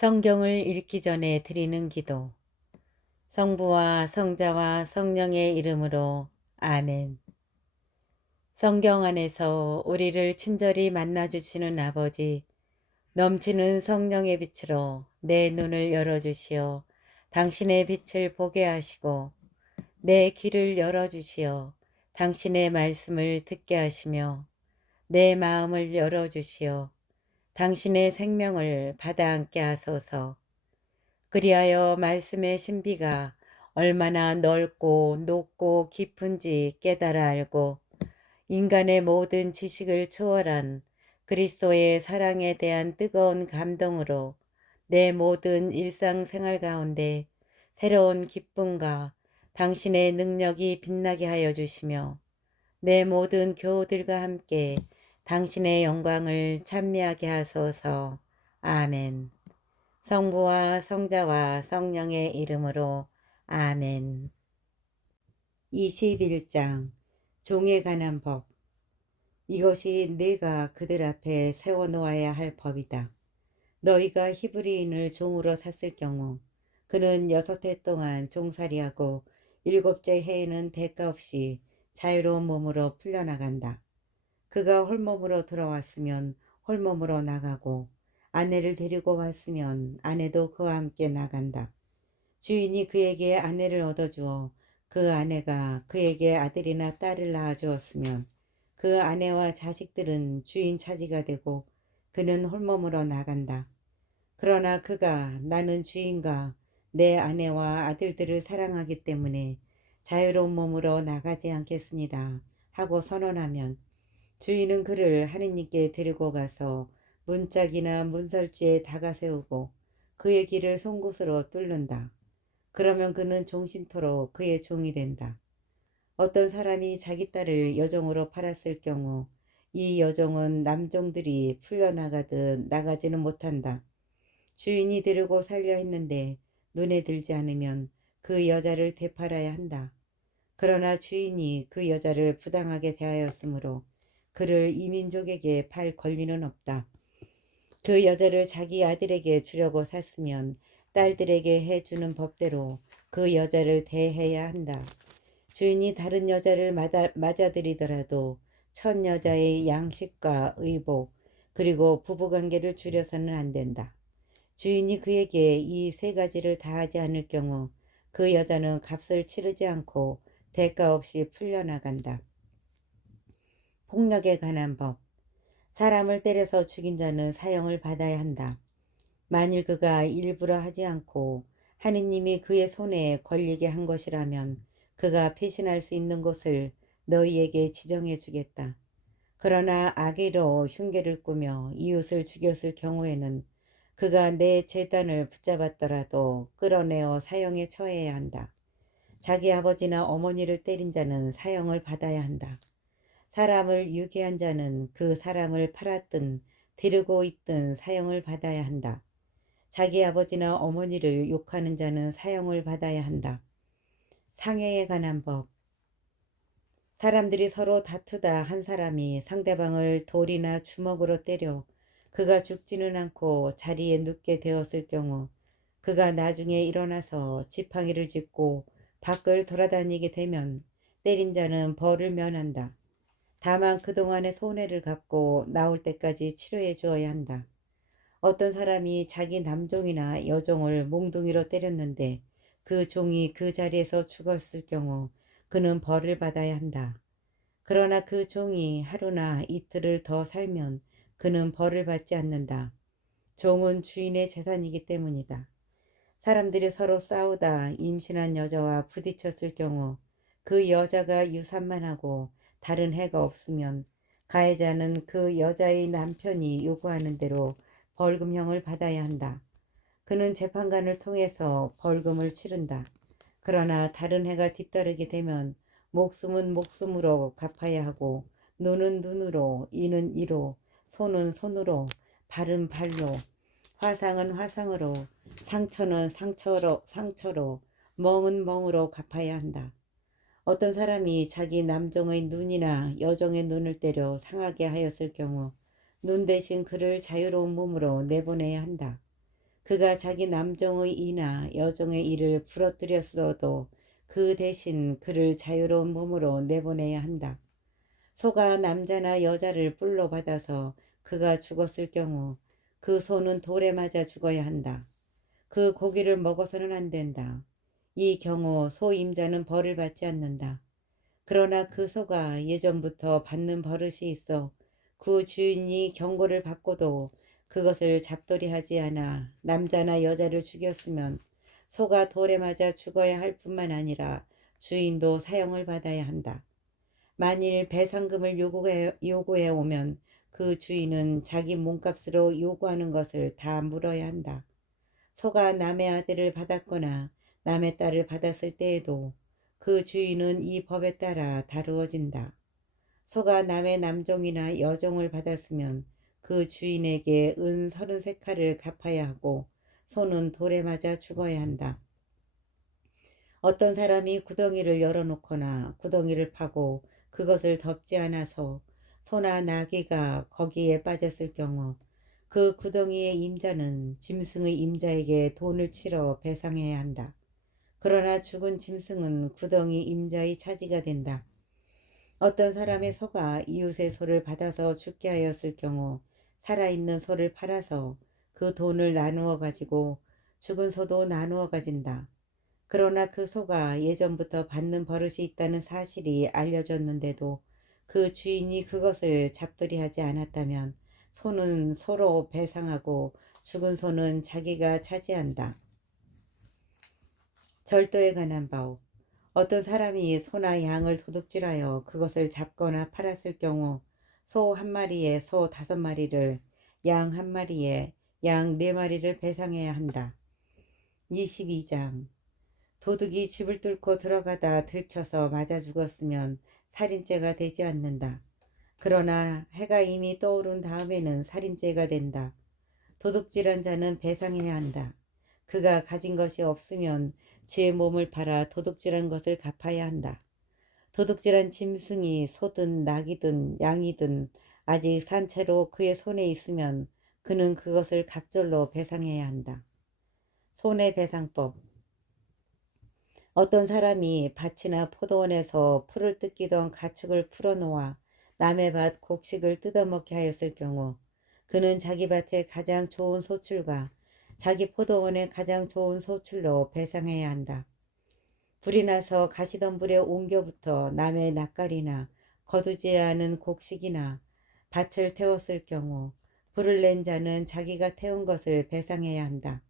성경을 읽기 전에 드리는 기도. 성부와 성자와 성령의 이름으로 아멘. 성경 안에서 우리를 친절히 만나주시는 아버지, 넘치는 성령의 빛으로 내 눈을 열어주시어 당신의 빛을 보게 하시고, 내 귀를 열어주시어 당신의 말씀을 듣게 하시며, 내 마음을 열어주시어 당신의 생명을 받아 안게 하소서. 그리하여 말씀의 신비가 얼마나 넓고 높고 깊은지 깨달아 알고 인간의 모든 지식을 초월한 그리스도의 사랑에 대한 뜨거운 감동으로 내 모든 일상생활 가운데 새로운 기쁨과 당신의 능력이 빛나게 하여 주시며 내 모든 교우들과 함께 당신의 영광을 찬미하게 하소서. 아멘. 성부와 성자와 성령의 이름으로 아멘. 21장 종에 관한 법. 이것이 네가 그들 앞에 세워놓아야 할 법이다. 너희가 히브리인을 종으로 샀을 경우 그는 6해 동안 종살이하고 7째 해에는 대가 없이 자유로운 몸으로 풀려나간다. 그가 홀몸으로 들어왔으면 홀몸으로 나가고 아내를 데리고 왔으면 아내도 그와 함께 나간다. 주인이 그에게 아내를 얻어주어 그 아내가 그에게 아들이나 딸을 낳아주었으면 그 아내와 자식들은 주인 차지가 되고 그는 홀몸으로 나간다. 그러나 그가 나는 주인과 내 아내와 아들들을 사랑하기 때문에 자유로운 몸으로 나가지 않겠습니다 하고 선언하면 주인은 그를 하느님께 데리고 가서 문짝이나 문설주에 다가세우고 그의 길을 송곳으로 뚫는다. 그러면 그는 종신토록 그의 종이 된다. 어떤 사람이 자기 딸을 여종으로 팔았을 경우 이 여종은 남종들이 풀려나가듯 나가지는 못한다. 주인이 데리고 살려 했는데 눈에 들지 않으면 그 여자를 되팔아야 한다. 그러나 주인이 그 여자를 부당하게 대하였으므로 그를 이민족에게 팔 권리는 없다. 그 여자를 자기 아들에게 주려고 샀으면 딸들에게 해주는 법대로 그 여자를 대해야 한다. 주인이 다른 여자를 맞아들이더라도 첫 여자의 양식과 의복 그리고 부부관계를 줄여서는 안 된다. 주인이 그에게 이 3가지를 다하지 않을 경우 그 여자는 값을 치르지 않고 대가 없이 풀려나간다. 폭력에 관한 법. 사람을 때려서 죽인 자는 사형을 받아야 한다. 만일 그가 일부러 하지 않고 하느님이 그의 손에 걸리게 한 것이라면 그가 피신할 수 있는 곳을 너희에게 지정해 주겠다. 그러나 악의로 흉계를 꾸며 이웃을 죽였을 경우에는 그가 내 재단을 붙잡았더라도 끌어내어 사형에 처해야 한다. 자기 아버지나 어머니를 때린 자는 사형을 받아야 한다. 사람을 유괴한 자는 그 사람을 팔았든 데리고 있든 사형을 받아야 한다. 자기 아버지나 어머니를 욕하는 자는 사형을 받아야 한다. 상해에 관한 법. 사람들이 서로 다투다 한 사람이 상대방을 돌이나 주먹으로 때려 그가 죽지는 않고 자리에 눕게 되었을 경우 그가 나중에 일어나서 지팡이를 짚고 밖을 돌아다니게 되면 때린 자는 벌을 면한다. 다만 그동안의 손해를 갚고 나올 때까지 치료해 주어야 한다. 어떤 사람이 자기 남종이나 여종을 몽둥이로 때렸는데 그 종이 그 자리에서 죽었을 경우 그는 벌을 받아야 한다. 그러나 그 종이 하루나 이틀을 더 살면 그는 벌을 받지 않는다. 종은 주인의 재산이기 때문이다. 사람들이 서로 싸우다 임신한 여자와 부딪혔을 경우 그 여자가 유산만 하고 다른 해가 없으면 가해자는 그 여자의 남편이 요구하는 대로 벌금형을 받아야 한다. 그는 재판관을 통해서 벌금을 치른다. 그러나 다른 해가 뒤따르게 되면 목숨은 목숨으로 갚아야 하고 눈은 눈으로, 이는 이로, 손은 손으로, 발은 발로, 화상은 화상으로, 상처는 상처로, 멍은 멍으로 갚아야 한다. 어떤 사람이 자기 남종의 눈이나 여종의 눈을 때려 상하게 하였을 경우 눈 대신 그를 자유로운 몸으로 내보내야 한다. 그가 자기 남종의 이나 여종의 이를 부러뜨렸어도 그 대신 그를 자유로운 몸으로 내보내야 한다. 소가 남자나 여자를 뿔로 받아서 그가 죽었을 경우 그 소는 돌에 맞아 죽어야 한다. 그 고기를 먹어서는 안 된다. 이 경우 소 임자는 벌을 받지 않는다. 그러나 그 소가 예전부터 받는 버릇이 있어 그 주인이 경고를 받고도 그것을 잡돌이하지 않아 남자나 여자를 죽였으면 소가 돌에 맞아 죽어야 할 뿐만 아니라 주인도 사형을 받아야 한다. 만일 배상금을 요구해 오면 그 주인은 자기 몸값으로 요구하는 것을 다 물어야 한다. 소가 남의 아들을 받았거나 남의 딸을 받았을 때에도 그 주인은 이 법에 따라 다루어진다. 소가 남의 남종이나 여종을 받았으면 그 주인에게 은 33칼을 갚아야 하고 소는 돌에 맞아 죽어야 한다. 어떤 사람이 구덩이를 열어놓거나 구덩이를 파고 그것을 덮지 않아서 소나 나귀가 거기에 빠졌을 경우 그 구덩이의 임자는 짐승의 임자에게 돈을 치러 배상해야 한다. 그러나 죽은 짐승은 구덩이 임자의 차지가 된다. 어떤 사람의 소가 이웃의 소를 받아서 죽게 하였을 경우 살아있는 소를 팔아서 그 돈을 나누어 가지고 죽은 소도 나누어 가진다. 그러나 그 소가 예전부터 받는 버릇이 있다는 사실이 알려졌는데도 그 주인이 그것을 잡돌이하지 않았다면 소는 소로 배상하고 죽은 소는 자기가 차지한다. 절도에 관한 법. 어떤 사람이 소나 양을 도둑질하여 그것을 잡거나 팔았을 경우 소 한 마리에 소 5마리를, 양 한 마리에 양 4마리를 배상해야 한다. 22장. 도둑이 집을 뚫고 들어가다 들켜서 맞아 죽었으면 살인죄가 되지 않는다. 그러나 해가 이미 떠오른 다음에는 살인죄가 된다. 도둑질한 자는 배상해야 한다. 그가 가진 것이 없으면 제 몸을 팔아 도둑질한 것을 갚아야 한다. 도둑질한 짐승이 소든 낙이든 양이든 아직 산 채로 그의 손에 있으면 그는 그것을 갑절로 배상해야 한다. 손해배상법. 어떤 사람이 밭이나 포도원에서 풀을 뜯기던 가축을 풀어놓아 남의 밭 곡식을 뜯어먹게 하였을 경우 그는 자기 밭의 가장 좋은 소출과 자기 포도원의 가장 좋은 소출로 배상해야 한다. 불이 나서 가시덤불에 옮겨붙어 남의 낯가리나 거두지 않은 곡식이나 밭을 태웠을 경우 불을 낸 자는 자기가 태운 것을 배상해야 한다.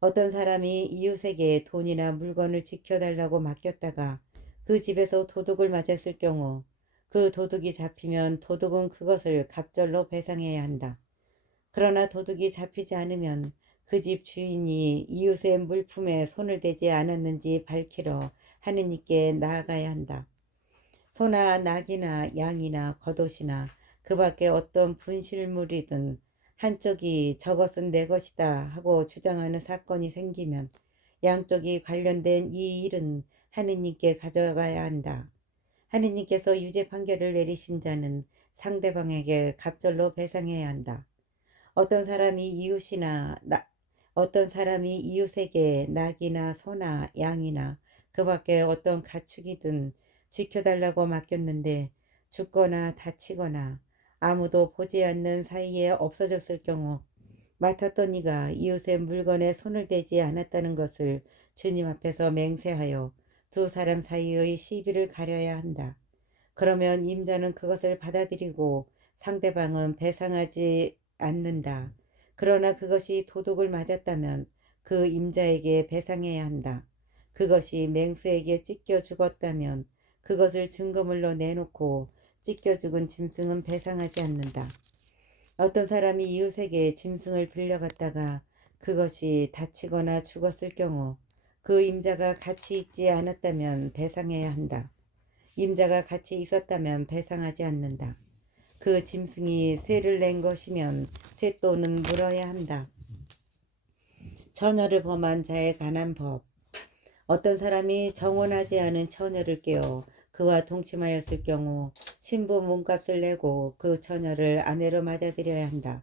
어떤 사람이 이웃에게 돈이나 물건을 지켜달라고 맡겼다가 그 집에서 도둑을 맞았을 경우 그 도둑이 잡히면 도둑은 그것을 갑절로 배상해야 한다. 그러나 도둑이 잡히지 않으면 그 집 주인이 이웃의 물품에 손을 대지 않았는지 밝히러 하느님께 나아가야 한다. 소나 낙이나 양이나 겉옷이나 그 밖에 어떤 분실물이든 한쪽이 저것은 내 것이다 하고 주장하는 사건이 생기면 양쪽이 관련된 이 일은 하느님께 가져가야 한다. 하느님께서 유죄 판결을 내리신 자는 상대방에게 갑절로 배상해야 한다. 어떤 사람이 이웃에게 낙이나 소나 양이나 그 밖에 어떤 가축이든 지켜달라고 맡겼는데 죽거나 다치거나 아무도 보지 않는 사이에 없어졌을 경우 맡았던 이가 이웃의 물건에 손을 대지 않았다는 것을 주님 앞에서 맹세하여 두 사람 사이의 시비를 가려야 한다. 그러면 임자는 그것을 받아들이고 상대방은 배상하지 않는다. 그러나 그것이 도둑을 맞았다면 그 임자에게 배상해야 한다. 그것이 맹수에게 찢겨 죽었다면 그것을 증거물로 내놓고 찢겨 죽은 짐승은 배상하지 않는다. 어떤 사람이 이웃에게 짐승을 빌려갔다가 그것이 다치거나 죽었을 경우 그 임자가 같이 있지 않았다면 배상해야 한다. 임자가 같이 있었다면 배상하지 않는다. 그 짐승이 쇠를 낸 것이면 쇠또는 물어야 한다. 처녀를 범한 자에 관한 법. 어떤 사람이 정혼하지 않은 처녀를 깨어 그와 동침하였을 경우 신부 몸값을 내고 그 처녀를 아내로 맞아들여야 한다.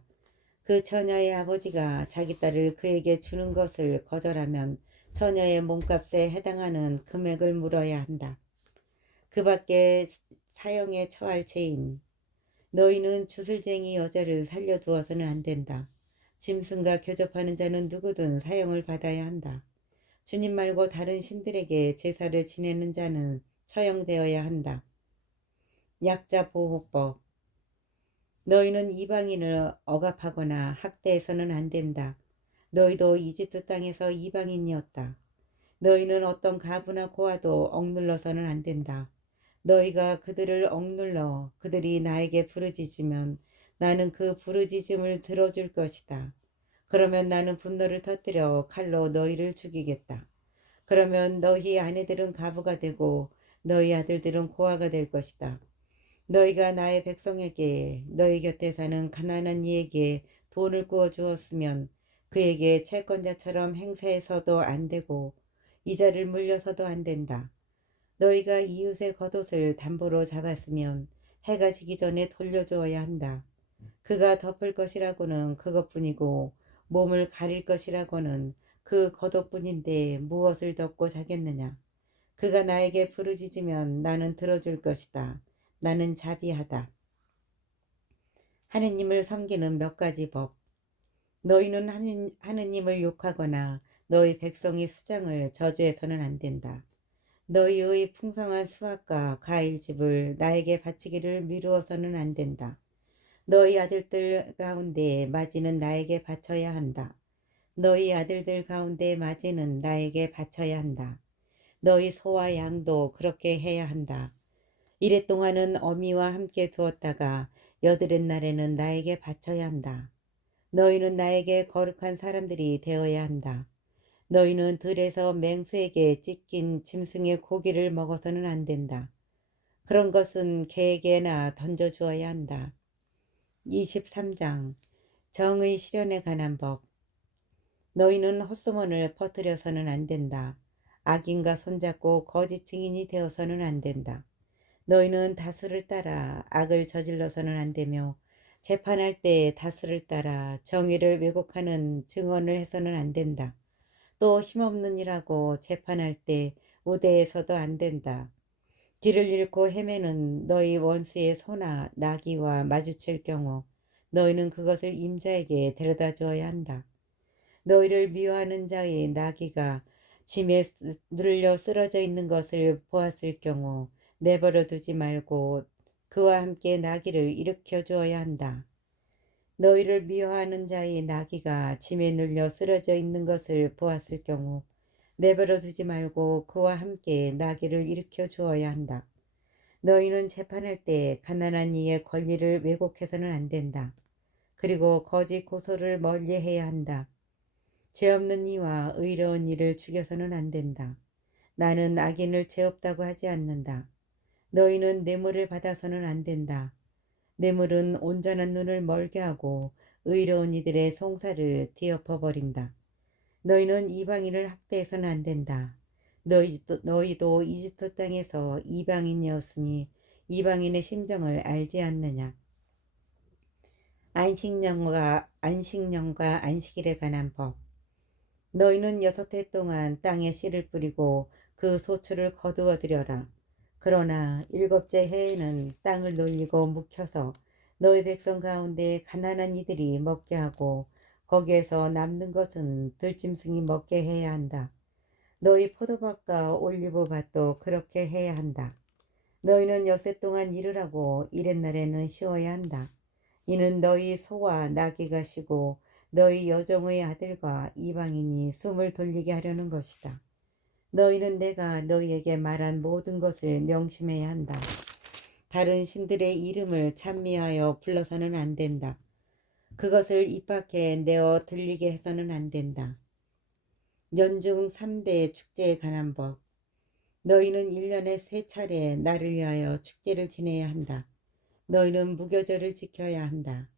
그 그 처녀의 아버지가 자기 딸을 그에게 주는 것을 거절하면 처녀의 몸값에 해당하는 금액을 물어야 한다. 그 밖에 사형에 처할 죄인. 너희는 주술쟁이 여자를 살려두어서는 안 된다. 짐승과 교접하는 자는 누구든 사형을 받아야 한다. 주님 말고 다른 신들에게 제사를 지내는 자는 처형되어야 한다. 약자 보호법. 너희는 이방인을 억압하거나 학대해서는 안 된다. 너희도 이집트 땅에서 이방인이었다. 너희는 어떤 가부나 고아도 억눌러서는 안 된다. 너희가 그들을 억눌러 그들이 나에게 부르짖으면 나는 그 부르짖음을 들어줄 것이다. 그러면 나는 분노를 터뜨려 칼로 너희를 죽이겠다. 그러면 너희 아내들은 가부가 되고 너희 아들들은 고아가 될 것이다. 너희가 나의 백성에게 너희 곁에 사는 가난한 이에게 돈을 구워 주었으면 그에게 채권자처럼 행세해서도 안 되고 이자를 물려서도 안 된다. 너희가 이웃의 겉옷을 담보로 잡았으면 해가 지기 전에 돌려주어야 한다. 그가 덮을 것이라고는 그것뿐이고 몸을 가릴 것이라고는 그 겉옷뿐인데 무엇을 덮고 자겠느냐. 그가 나에게 부르짖으면 나는 들어줄 것이다. 나는 자비하다. 하느님을 섬기는 몇 가지 법. 너희는 하느님을 욕하거나 너희 백성의 수장을 저주해서는 안 된다. 너희의 풍성한 수확과 과일집을 나에게 바치기를 미루어서는 안 된다. 너희 아들들 가운데 마지는 나에게 바쳐야 한다. 너희 아들들 가운데 마지는 나에게 바쳐야 한다. 너희 소와 양도 그렇게 해야 한다. 이래 동안은 어미와 함께 두었다가 여드렛 날에는 나에게 바쳐야 한다. 너희는 나에게 거룩한 사람들이 되어야 한다. 너희는 들에서 맹수에게 찢긴 짐승의 고기를 먹어서는 안 된다. 그런 것은 개에게나 던져주어야 한다. 23장 정의 실현에 관한 법. 너희는 헛소문을 퍼뜨려서는 안 된다. 악인과 손잡고 거짓 증인이 되어서는 안 된다. 너희는 다수를 따라 악을 저질러서는 안 되며 재판할 때 다수를 따라 정의를 왜곡하는 증언을 해서는 안 된다. 또 힘없는 이라고 재판할 때 우대해서도 안 된다. 길을 잃고 헤매는 너희 원수의 소나 나귀와 마주칠 경우 너희는 그것을 임자에게 데려다 주어야 한다. 너희를 미워하는 자의 나귀가 짐에 눌려 쓰러져 있는 것을 보았을 경우 내버려 두지 말고 그와 함께 나귀를 일으켜 주어야 한다. 너희를 미워하는 자의 나귀가 짐에 눌려 쓰러져 있는 것을 보았을 경우 내버려 두지 말고 그와 함께 나귀를 일으켜 주어야 한다. 너희는 재판할 때 가난한 이의 권리를 왜곡해서는 안 된다. 그리고 거짓 고소를 멀리해야 한다. 죄 없는 이와 의로운 이를 죽여서는 안 된다. 나는 악인을 죄 없다고 하지 않는다. 너희는 뇌물을 받아서는 안 된다. 뇌물은 온전한 눈을 멀게 하고 의로운 이들의 송사를 뒤엎어버린다. 너희는 이방인을 학대해서는 안 된다. 너희도 이집트 땅에서 이방인이었으니 이방인의 심정을 알지 않느냐. 안식년과 안식일에 관한 법. 너희는 6해 동안 땅에 씨를 뿌리고 그 소출을 거두어 들여라. 그러나 7째 해에는 땅을 놀리고 묵혀서 너희 백성 가운데 가난한 이들이 먹게 하고 거기에서 남는 것은 들짐승이 먹게 해야 한다. 너희 포도밭과 올리브밭도 그렇게 해야 한다. 너희는 6해 동안 일을 하고 이렛날에는 쉬어야 한다. 이는 너희 소와 나귀가 쉬고 너희 여종의 아들과 이방인이 숨을 돌리게 하려는 것이다. 너희는 내가 너희에게 말한 모든 것을 명심해야 한다. 다른 신들의 이름을 찬미하여 불러서는 안 된다. 그것을 입 밖에 내어 들리게 해서는 안 된다. 연중 3대 축제에 관한 법. 너희는 1년에 3차례 나를 위하여 축제를 지내야 한다. 너희는 무교절을 지켜야 한다.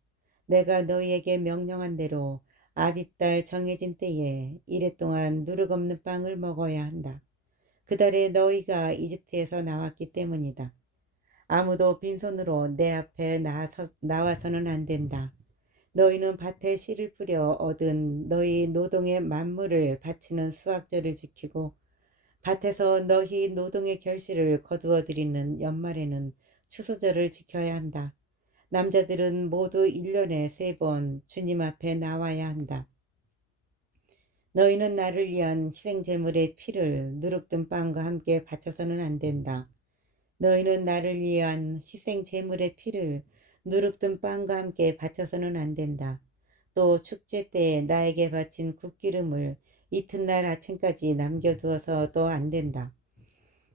내가 너희에게 명령한 대로 아빕달 정해진 때에 이래 동안 누룩 없는 빵을 먹어야 한다. 그 달에 너희가 이집트에서 나왔기 때문이다. 아무도 빈손으로 내 앞에 나와서는 안 된다. 너희는 밭에 씨를 뿌려 얻은 너희 노동의 만물을 바치는 수확절을 지키고 밭에서 너희 노동의 결실을 거두어 드리는 연말에는 추수절을 지켜야 한다. 남자들은 모두 1년에 3번 주님 앞에 나와야 한다. 너희는 나를 위한 희생 제물의 피를 누룩든 빵과 함께 바쳐서는 안 된다. 너희는 나를 위한 희생 제물의 피를 누룩든 빵과 함께 바쳐서는 안 된다. 또 축제 때에 나에게 바친 굿기름을 이튿날 아침까지 남겨두어서도 안 된다.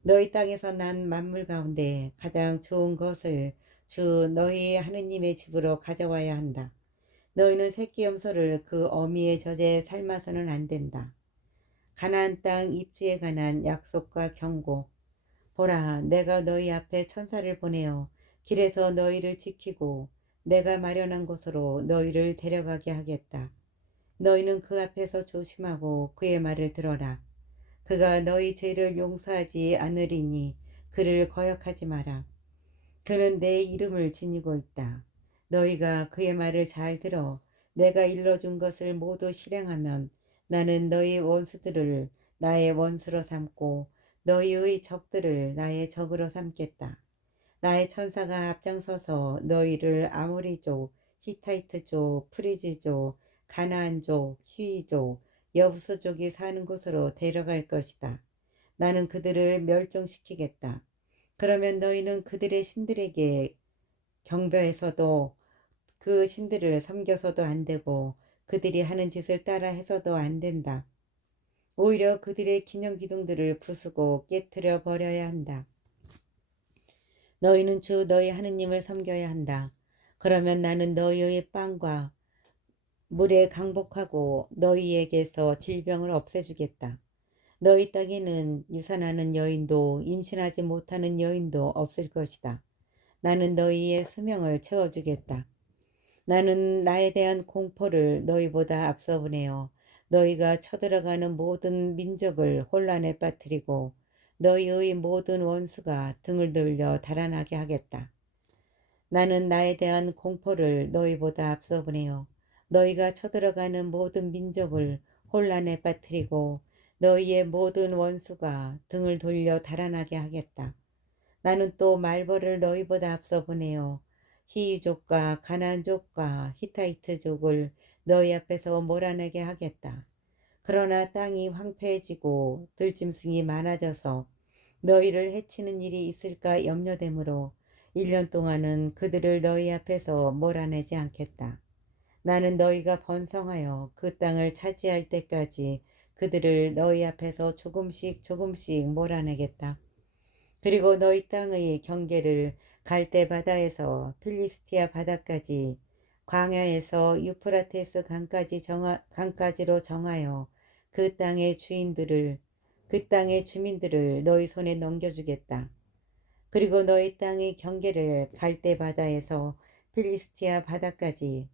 너희 땅에서 난 만물 가운데 가장 좋은 것을 주 너희 하느님의 집으로 가져와야 한다. 너희는 새끼 염소를 그 어미의 젖에 삶아서는 안 된다. 가나안 땅 입지에 관한 약속과 경고. 보라, 내가 너희 앞에 천사를 보내어 길에서 너희를 지키고 내가 마련한 곳으로 너희를 데려가게 하겠다. 너희는 그 앞에서 조심하고 그의 말을 들어라. 그가 너희 죄를 용서하지 않으리니 그를 거역하지 마라. 그는 내 이름을 지니고 있다. 너희가 그의 말을 잘 들어 내가 일러준 것을 모두 실행하면 나는 너희 원수들을 나의 원수로 삼고 너희의 적들을 나의 적으로 삼겠다. 나의 천사가 앞장서서 너희를 아모리족, 히타이트족, 프리지족, 가나안족, 히위족, 여부스족이 사는 곳으로 데려갈 것이다. 나는 그들을 멸종시키겠다. 그러면 너희는 그들의 신들에게 경배해서도 그 신들을 섬겨서도 안 되고 그들이 하는 짓을 따라 해서도 안 된다. 오히려 그들의 기념기둥들을 부수고 깨뜨려 버려야 한다. 너희는 주 너희 하느님을 섬겨야 한다. 그러면 나는 너희의 빵과 물에 강복하고 너희에게서 질병을 없애주겠다. 너희 땅에는 유산하는 여인도 임신하지 못하는 여인도 없을 것이다. 나는 너희의 수명을 채워주겠다. 나는 나에 대한 공포를 너희보다 앞서 보내어 너희가 쳐들어가는 모든 민족을 혼란에 빠뜨리고 너희의 모든 원수가 등을 돌려 달아나게 하겠다. 나는 나에 대한 공포를 너희보다 앞서 보내어 너희가 쳐들어가는 모든 민족을 혼란에 빠뜨리고 너희의 모든 원수가 등을 돌려 달아나게 하겠다. 나는 또 말벌을 너희보다 앞서 보내어 히이족과 가나안족과 히타이트족을 너희 앞에서 몰아내게 하겠다. 그러나 땅이 황폐해지고 들짐승이 많아져서 너희를 해치는 일이 있을까 염려되므로 1년 동안은 그들을 너희 앞에서 몰아내지 않겠다. 나는 너희가 번성하여 그 땅을 차지할 때까지 그들을 너희 앞에서 조금씩 조금씩 몰아내겠다. 그리고 너희 땅의 경계를 갈대 바다에서 필리스티아 바다까지 광야에서 유프라테스 강까지로 정하여 그 땅의 주민들을 너희 손에 넘겨주겠다. 그리고 너희 땅의 경계를 갈대 바다에서 필리스티아 바다까지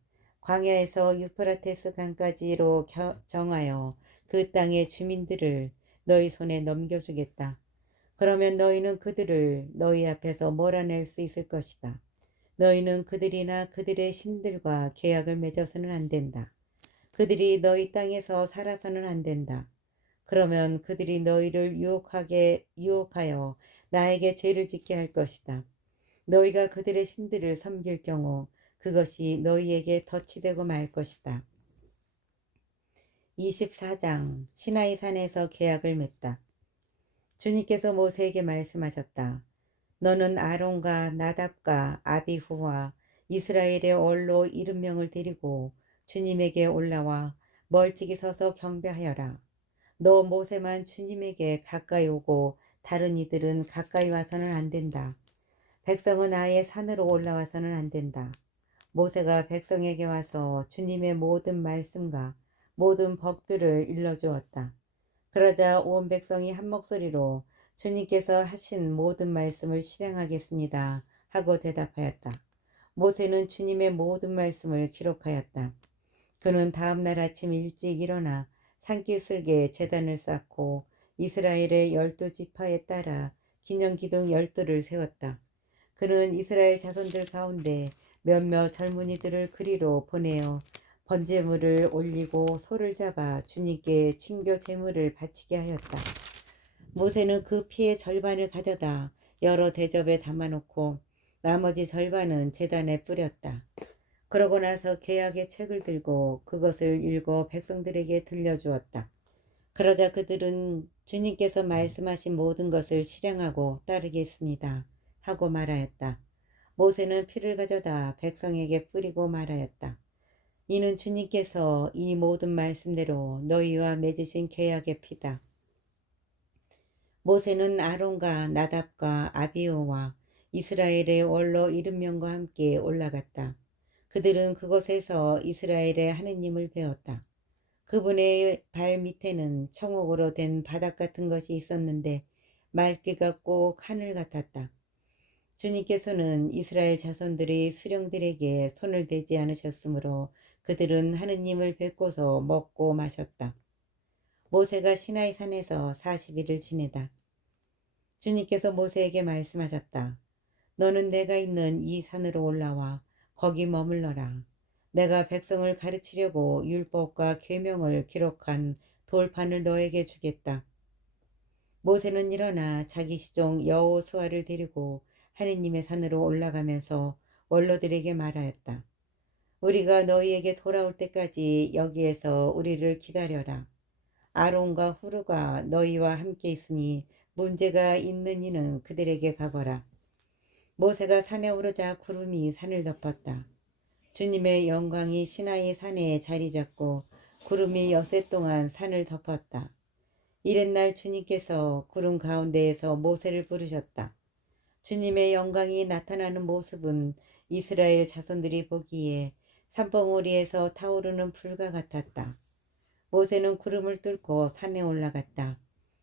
광야에서 유프라테스 강까지로 정하여 그 땅의 주민들을 너희 손에 넘겨주겠다. 그러면 너희는 그들을 너희 앞에서 몰아낼 수 있을 것이다. 너희는 그들이나 그들의 신들과 계약을 맺어서는 안 된다. 그들이 너희 땅에서 살아서는 안 된다. 그러면 그들이 너희를 유혹하여 나에게 죄를 짓게 할 것이다. 너희가 그들의 신들을 섬길 경우 그것이 너희에게 덫이 되고 말 것이다. 24장 시나이 산에서 계약을 맺다. 주님께서 모세에게 말씀하셨다. 너는 아론과 나답과 아비후와 이스라엘의 원로 70명을 데리고 주님에게 올라와 멀찍이 서서 경배하여라. 너 모세만 주님에게 가까이 오고 다른 이들은 가까이 와서는 안 된다. 백성은 아예 산으로 올라와서는 안 된다. 모세가 백성에게 와서 주님의 모든 말씀과 모든 법들을 일러주었다. 그러자 온 백성이 한 목소리로 주님께서 하신 모든 말씀을 실행하겠습니다 하고 대답하였다. 모세는 주님의 모든 말씀을 기록하였다. 그는 다음날 아침 일찍 일어나 산기슭에 제단을 쌓고 이스라엘의 12지파에 따라 기념기둥 12를 세웠다. 그는 이스라엘 자손들 가운데 몇몇 젊은이들을 그리로 보내어 번제물을 올리고 소를 잡아 주님께 친교 제물을 바치게 하였다. 모세는 그 피의 절반을 가져다 여러 대접에 담아놓고 나머지 절반은 제단에 뿌렸다. 그러고 나서 계약의 책을 들고 그것을 읽어 백성들에게 들려주었다. 그러자 그들은 주님께서 말씀하신 모든 것을 실행하고 따르겠습니다 하고 말하였다. 모세는 피를 가져다 백성에게 뿌리고 말하였다. 이는 주님께서 이 모든 말씀대로 너희와 맺으신 계약의 피다. 모세는 아론과 나답과 아비후와 이스라엘의 원로 70명과 함께 올라갔다. 그들은 그곳에서 이스라엘의 하느님을 배웠다. 그분의 발 밑에는 청옥으로 된 바닥 같은 것이 있었는데 맑기가 꼭 하늘 같았다. 주님께서는 이스라엘 자손들이 수령들에게 손을 대지 않으셨으므로 그들은 하느님을 뵙고서 먹고 마셨다. 모세가 시나이 산에서 40일을 지내다. 주님께서 모세에게 말씀하셨다. 너는 내가 있는 이 산으로 올라와 거기 머물러라. 내가 백성을 가르치려고 율법과 계명을 기록한 돌판을 너에게 주겠다. 모세는 일어나 자기 시종 여호수아를 데리고 하느님의 산으로 올라가면서 원로들에게 말하였다. 우리가 너희에게 돌아올 때까지 여기에서 우리를 기다려라. 아론과 후르가 너희와 함께 있으니 문제가 있는 이는 그들에게 가거라. 모세가 산에 오르자 구름이 산을 덮었다. 주님의 영광이 시나이 산에 자리 잡고 구름이 엿새 동안 산을 덮었다. 이튿날 주님께서 구름 가운데에서 모세를 부르셨다. 주님의 영광이 나타나는 모습은 이스라엘 자손들이 보기에 산봉우리에서 타오르는 불과 같았다. 모세는 구름을 뚫고 산에 올라갔다.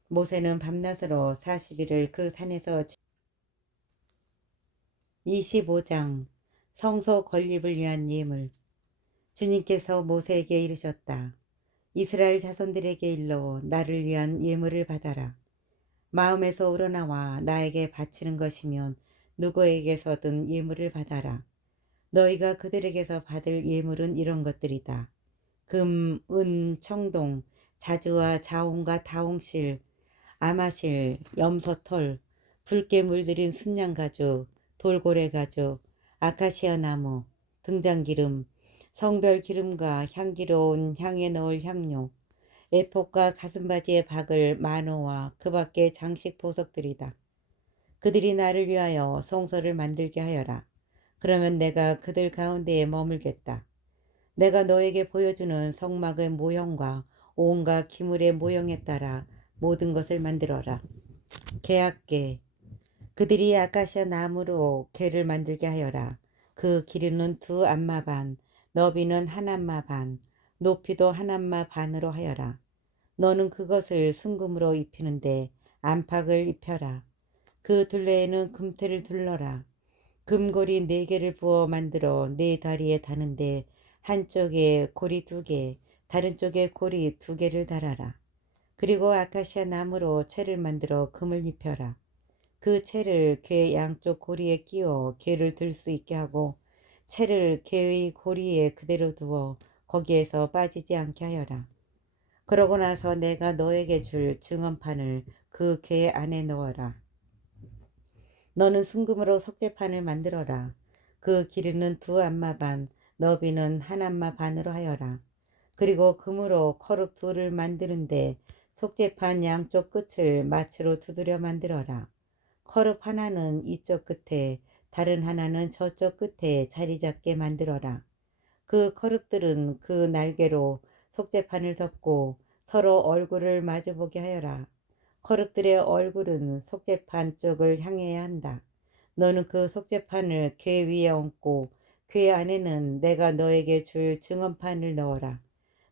모세는 밤낮으로 40일을 그 산에서 25장 성소 건립을 위한 예물. 주님께서 모세에게 이르셨다. 이스라엘 자손들에게 일러 나를 위한 예물을 받아라. 마음에서 우러나와 나에게 바치는 것이면 누구에게서든 예물을 받아라. 너희가 그들에게서 받을 예물은 이런 것들이다. 금, 은, 청동, 자주와 자홍과 다홍실, 아마실, 염소털, 붉게 물들인 순양가죽, 돌고래가죽, 아카시아 나무, 등잔기름, 성별기름과 향기로운 향에 넣을 향료, 에폭과 가슴바지에 박을 마노와 그 밖의 장식 보석들이다. 그들이 나를 위하여 성소를 만들게 하여라. 그러면 내가 그들 가운데에 머물겠다. 내가 너에게 보여주는 성막의 모형과 온갖 기물의 모형에 따라 모든 것을 만들어라. 계약계. 그들이 아카시아 나무로 궤를 만들게 하여라. 그 길이는 2안마 반, 너비는 1안마 반, 높이도 1안마 반으로 하여라. 너는 그것을 순금으로 입히는데 안팎을 입혀라. 그 둘레에는 금테를 둘러라. 금고리 4개를 부어 만들어 4다리에 다는데 한쪽에 고리 2개, 다른 쪽에 고리 2개를 달아라. 그리고 아카시아 나무로 채를 만들어 금을 입혀라. 그 채를 궤 양쪽 고리에 끼워 궤를 들 수 있게 하고 채를 궤의 고리에 그대로 두어 거기에서 빠지지 않게 하여라. 그러고 나서 내가 너에게 줄 증언판을 그 궤 안에 넣어라. 너는 순금으로 석재판을 만들어라. 그 길이는 2안마 반, 너비는 1안마 반으로 하여라. 그리고 금으로 커룹 2를 만드는데 석재판 양쪽 끝을 마추로 두드려 만들어라. 커룹 하나는 이쪽 끝에, 다른 하나는 저쪽 끝에 자리 잡게 만들어라. 그 커룹들은 그 날개로 속재판을 덮고 서로 얼굴을 마주보게 하여라. 커룹들의 얼굴은 속재판 쪽을 향해야 한다. 너는 그 속재판을 궤 위에 얹고 궤 안에는 내가 너에게 줄 증언판을 넣어라.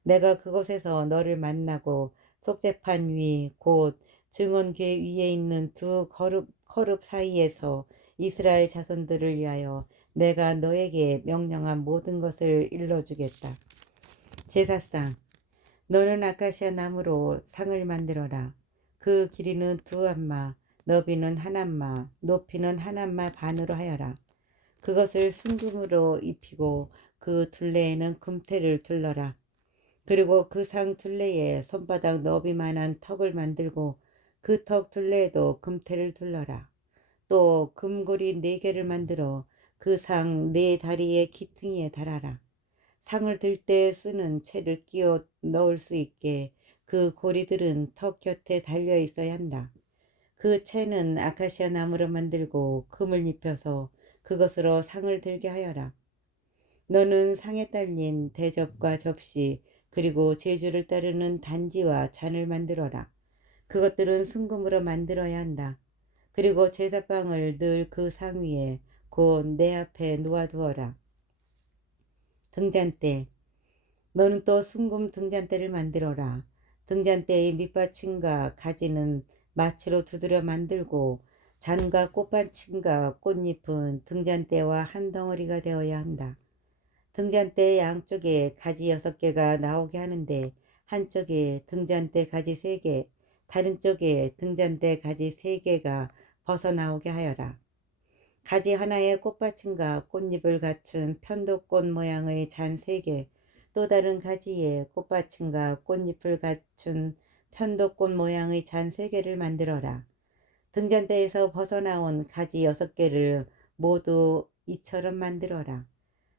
내가 그곳에서 너를 만나고 속재판 위 곧 증언궤 위에 있는 2커룹 사이에서 이스라엘 자손들을 위하여 내가 너에게 명령한 모든 것을 일러주겠다. 제사상. 너는 아카시아 나무로 상을 만들어라. 그 길이는 2안마, 너비는 1안마, 높이는 1안마 반으로 하여라. 그것을 순금으로 입히고 그 둘레에는 금테를 둘러라. 그리고 그 상 둘레에 손바닥 너비만한 턱을 만들고 그 턱 둘레에도 금테를 둘러라. 또 금고리 4개를 만들어 그 상 4다리의 기퉁이에 달아라. 상을 들 때 쓰는 채를 끼워 넣을 수 있게 그 고리들은 턱 곁에 달려 있어야 한다. 그 채는 아카시아 나무로 만들고 금을 입혀서 그것으로 상을 들게 하여라. 너는 상에 딸린 대접과 접시 그리고 제주를 따르는 단지와 잔을 만들어라. 그것들은 순금으로 만들어야 한다. 그리고 제사빵을 늘 그 상 위에 곧 내 앞에 놓아두어라. 등잔대. 너는 또 순금 등잔대를 만들어라. 등잔대의 밑받침과 가지는 마치로 두드려 만들고 잔과 꽃받침과 꽃잎은 등잔대와 한 덩어리가 되어야 한다. 등잔대 양쪽에 가지 6개가 나오게 하는데 한쪽에 등잔대 가지 3개, 다른 쪽에 등잔대 가지 3개가 벗어나오게 하여라. 가지 하나에 꽃받침과 꽃잎을 갖춘 편도꽃 모양의 잔 3개, 또 다른 가지에 꽃받침과 꽃잎을 갖춘 편도꽃 모양의 잔 3개를 만들어라. 등잔대에서 벗어나온 가지 6개를 모두 이처럼 만들어라.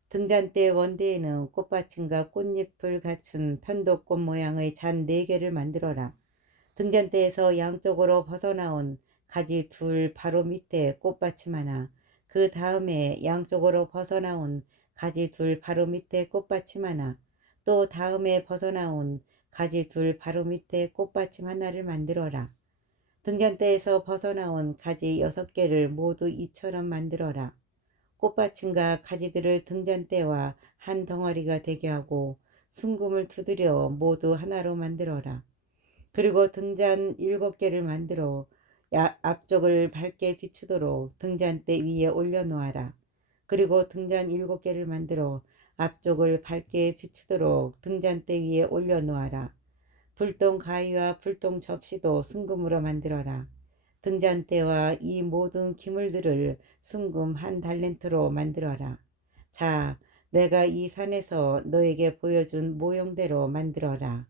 등잔대 원대에는 꽃받침과 꽃잎을 갖춘 편도꽃 모양의 잔 4개를 만들어라. 등잔대에서 양쪽으로 벗어나온 가지 2 바로 밑에 꽃받침 하나, 그 다음에 양쪽으로 벗어나온 가지 2 바로 밑에 꽃받침 하나, 또 다음에 벗어나온 가지 2 바로 밑에 꽃받침 하나를 만들어라. 등잔대에서 벗어나온 가지 6개를 모두 이처럼 만들어라. 꽃받침과 가지들을 등잔대와 한 덩어리가 되게 하고 순금을 두드려 모두 하나로 만들어라. 그리고 등잔 7개를 만들어 앞쪽을 밝게 비추도록 등잔대 위에 올려놓아라. 그리고 등잔 7개를 만들어 앞쪽을 밝게 비추도록 등잔대 위에 올려놓아라. 불똥 가위와 불똥 접시도 순금으로 만들어라. 등잔대와 이 모든 기물들을 순금 1달란트로 만들어라. 자, 내가 이 산에서 너에게 보여준 모형대로 만들어라.